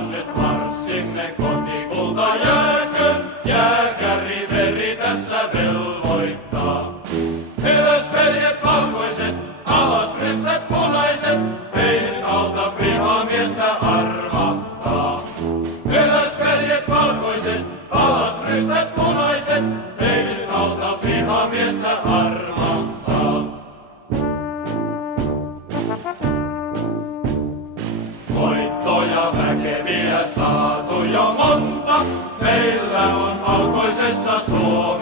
Soitetaan nyt marssimme kotikulta jääkö, jääkäri veri tässä velvoittaa. Ylös veljet valkoiset, alas ryssät punaiset, ei nyt auta vihamiestä armahtaa. Ylös veljet valkoiset, alas ryssät punaiset, ei nyt auta vihamiestä armahtaa. Voittoja väkeviä saatu jo monta, meillä on valkoisessa Suomessa.